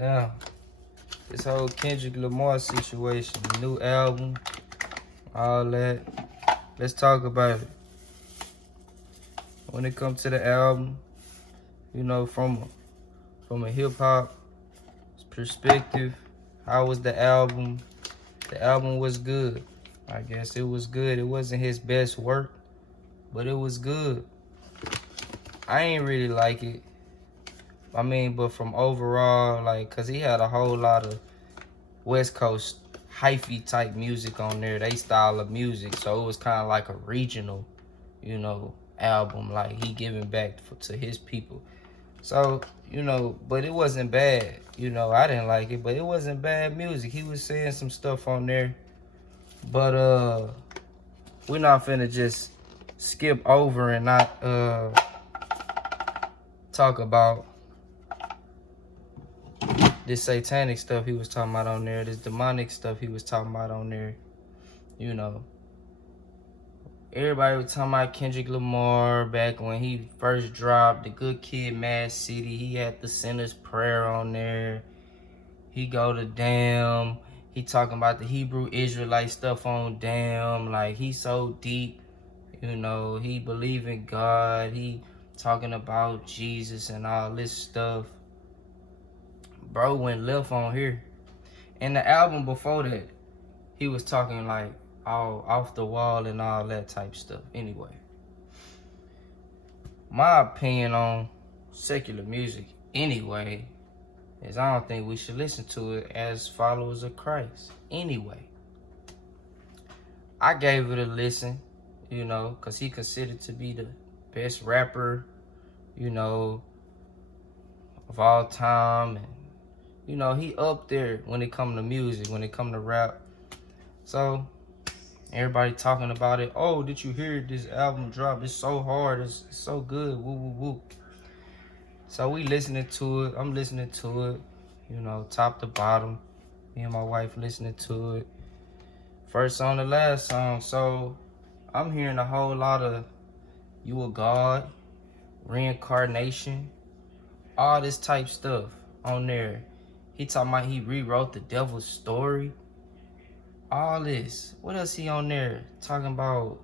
Now, this whole Kendrick Lamar situation, the new album, all that. Let's talk about it. When it comes to the album, you know, from a hip hop perspective, how was the album? The album was good. I guess it was good. It wasn't his best work, but it was good. I ain't really like it. I mean, but from overall, like, cause he had a whole lot of West Coast hyphy type music on there, they style of music, so it was kind of like a regional, you know, album, like he giving back to his people. So, you know, but it wasn't bad, you know, I didn't like it, but it wasn't bad music. He was saying some stuff on there, but we're not finna just skip over and not talk about this satanic stuff he was talking about on there, this demonic stuff he was talking about on there. You know, everybody was talking about Kendrick Lamar back when he first dropped The Good Kid, Mad City. He had the Sinner's Prayer on there. He go to Damn. He talking about the Hebrew Israelite stuff on Damn. Like, he so deep, you know. He believe in God. He talking about Jesus and all this stuff. Bro went left on here. And the album before that, he was talking like all off the wall and all that type stuff. Anyway, my opinion on secular music anyway is I don't think we should listen to it as followers of Christ. Anyway, I gave it a listen, you know, because he considered to be the best rapper, you know, of all time. And you know, he up there when it come to music, when it come to rap. So, everybody talking about it. Oh, did you hear this album drop? It's so hard. It's so good. Woo, woo, woo. So, we listening to it. I'm listening to it, you know, top to bottom. Me and my wife listening to it. First song to last song. So, I'm hearing a whole lot of you a God, reincarnation, all this type stuff on there. He talking about he rewrote the devil's story. All this. What else he on there? Talking about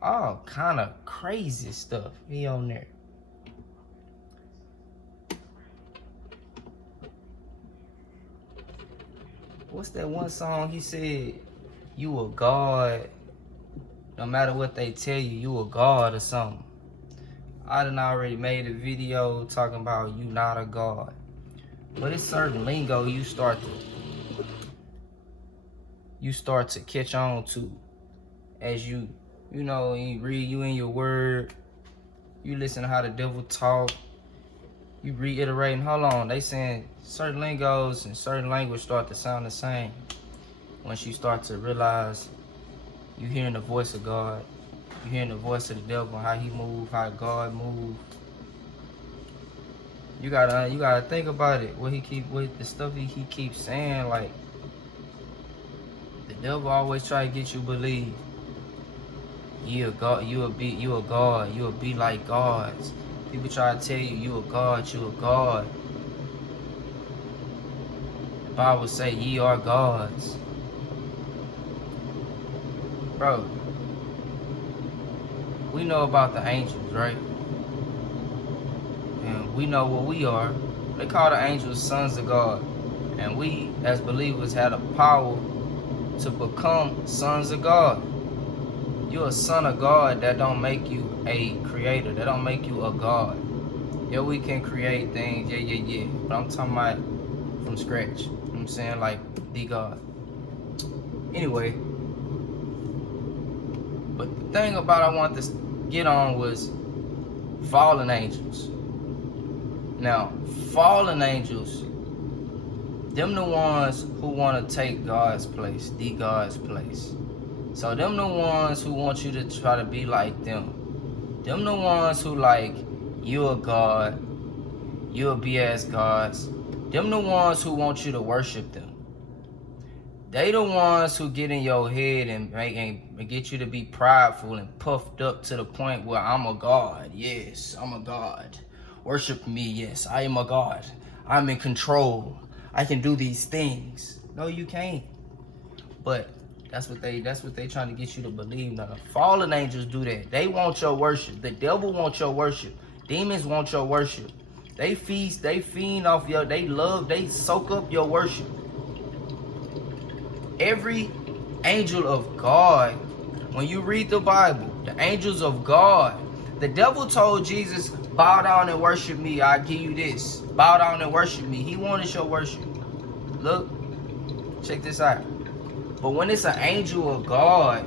all kind of crazy stuff. He on there. What's that one song he said? You a God. No matter what they tell you, you a God or something. I done already made a video talking about you not a God. But it's certain lingo you start to catch on to as you know, you read, you in your word, you listen to how the devil talk, you reiterating. Hold on, they saying certain lingos and certain language start to sound the same once you start to realize you hearing the voice of God, you hearing the voice of the devil, how he move, how God move. You gotta think about it. What the stuff he keeps saying, like the devil always try to get you believe you a God, you a God, you'll be like gods. People try to tell you a God, you a God. The Bible say ye are gods. Bro, we know about the angels, right? And we know what we are. They call the angels sons of God. And we, as believers, had a power to become sons of God. You're a son of God. That don't make you a creator. That don't make you a God. Yeah, we can create things. Yeah. But I'm talking about from scratch. You know what I'm saying? Like the God. Anyway. But the thing about I want to get on was fallen angels. Now, fallen angels, them the ones who want to take God's place, the God's place. So them the ones who want you to try to be like them. Them the ones who like, you a God, you'll be as gods. Them the ones who want you to worship them. They the ones who get in your head and get you to be prideful and puffed up to the point where I'm a God. Yes, I'm a God. Worship me. Yes, I am a God. I'm in control. I can do these things. No, you can't. But that's what they trying to get you to believe now. Fallen angels do that. They want your worship. The devil wants your worship. Demons want your worship. They fiend off your, they soak up your worship. Every angel of God, when you read the Bible, the angels of God, the devil told Jesus, bow down and worship me, I give you this. Bow down and worship me. He wanted your worship. Look, check this out. But when it's an angel of God,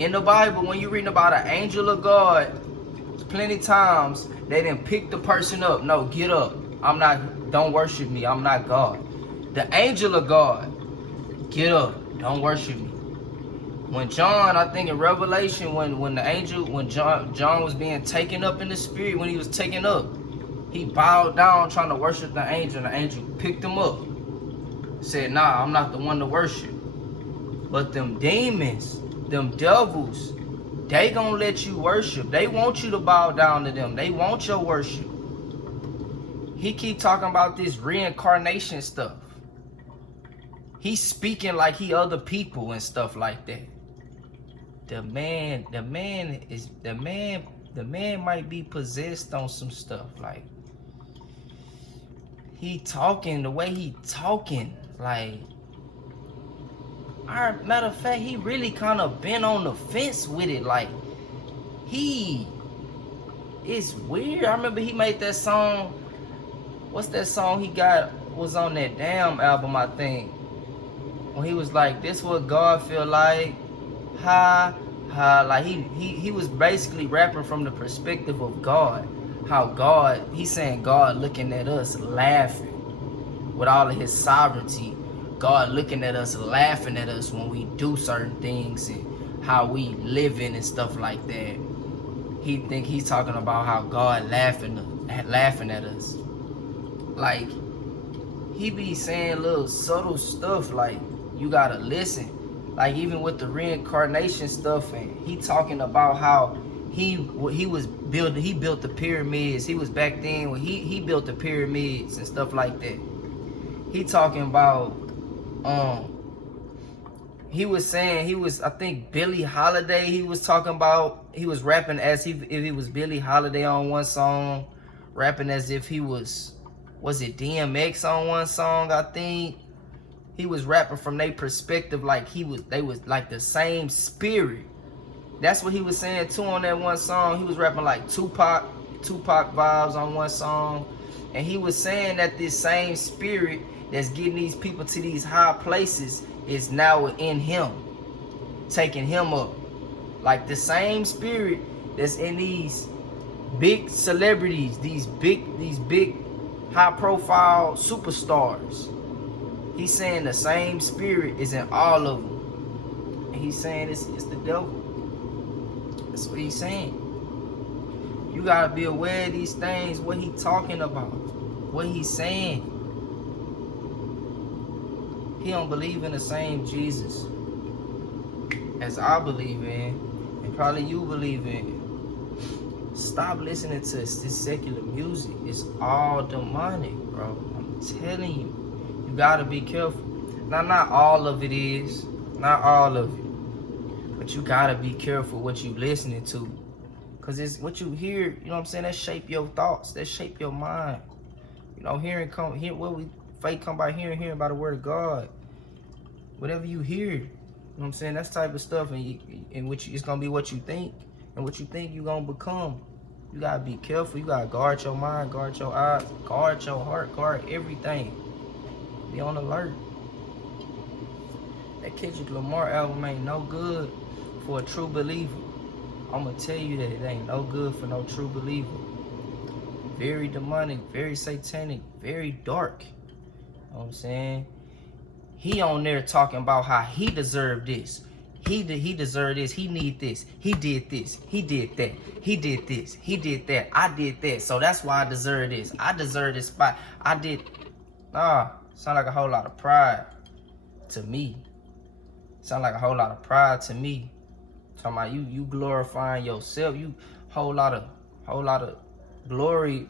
in the Bible, when you're reading about an angel of God, plenty times they didn't pick the person up. No, get up. Don't worship me. I'm not God. The angel of God, get up. Don't worship me. When John, I think in Revelation, when John was being taken up in the spirit, when he was taken up, he bowed down trying to worship the angel, and the angel picked him up. Said, nah, I'm not the one to worship. But them demons, them devils, they gonna let you worship. They want you to bow down to them. They want your worship. He keep talking about this reincarnation stuff. He's speaking like he other people and stuff like that. The man might be possessed on some stuff. Like, he talking the way he talking, like, matter of fact, he really kind of been on the fence with it. Like, it's weird. I remember he made that song. What's that song he got? Was on that Damn album, I think. When he was like, this what God feel like. Ha, ha. Like, he was basically rapping from the perspective of God. How God, he's saying God looking at us laughing with all of his sovereignty. God looking at us, laughing at us when we do certain things and how we living and stuff like that. He think he's talking about how God laughing at us. Like, he be saying little subtle stuff like, you gotta listen. Like, even with the reincarnation stuff, and he talking about how he built the pyramids. He was back then when he built the pyramids and stuff like that. He talking about he was saying I think Billie Holiday, he was talking about, he was rapping as if he was Billie Holiday on one song, rapping as if he was it DMX on one song, I think. He was rapping from their perspective like they was like the same spirit. That's what he was saying too on that one song. He was rapping like Tupac vibes on one song. And he was saying that this same spirit that's getting these people to these high places is now in him, taking him up. Like the same spirit that's in these big celebrities, these big high profile superstars. He's saying the same spirit is in all of them. And he's saying it's the devil. That's what he's saying. You gotta be aware of these things, what he talking about, what he's saying. He don't believe in the same Jesus as I believe in, and probably you believe in. Stop listening to this secular music. It's all demonic, bro. I'm telling you. You gotta be careful. Now, not all of it is. Not all of it. But you gotta be careful what you listening to. Because it's what you hear, you know what I'm saying? That shape your thoughts. That shape your mind. You know, faith come by hearing by the word of God. Whatever you hear, you know what I'm saying? That's type of stuff, and which it's gonna be what you think, and what you think you're gonna become. You gotta be careful. You gotta guard your mind, guard your eyes, guard your heart, guard everything. Be on alert. That Kendrick Lamar album ain't no good for a true believer. I'm gonna tell you that it ain't no good for no true believer. Very demonic, very satanic, very dark. You know what I'm saying? He on there talking about how he deserved this. He deserved this. He need this. He did this. He did that. He did this. He did that. I did that. So that's why I deserve this. I deserve this spot. I did. Nah, sound like a whole lot of pride to me. Sound like a whole lot of pride to me. Talking about you glorifying yourself. You whole lot of glory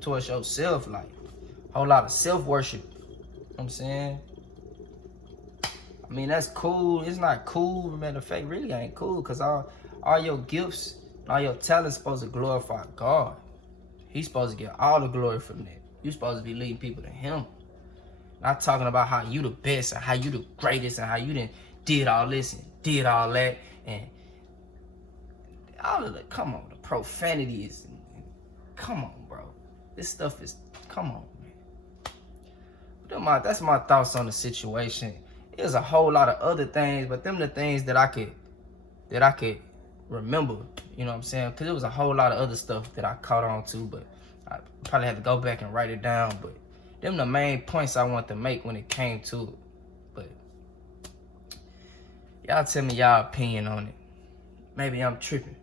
towards yourself. Like, whole lot of self-worship. You know what I'm saying? I mean, that's cool. It's not cool. Matter of fact, really ain't cool, because all your gifts, all your talents supposed to glorify God. He's supposed to get all the glory from that. You're supposed to be leading people to him. Not talking about how you the best and how you the greatest and how you did all this and did all that and all of the, come on, the profanity is, come on, bro. This stuff is, come on, man. That's my thoughts on the situation. There's a whole lot of other things, but them the things that I could remember, you know what I'm saying? Because there was a whole lot of other stuff that I caught on to, but I probably had to go back and write it down. But them the main points I want to make when it came to it. But y'all tell me y'all opinion on it. Maybe I'm tripping.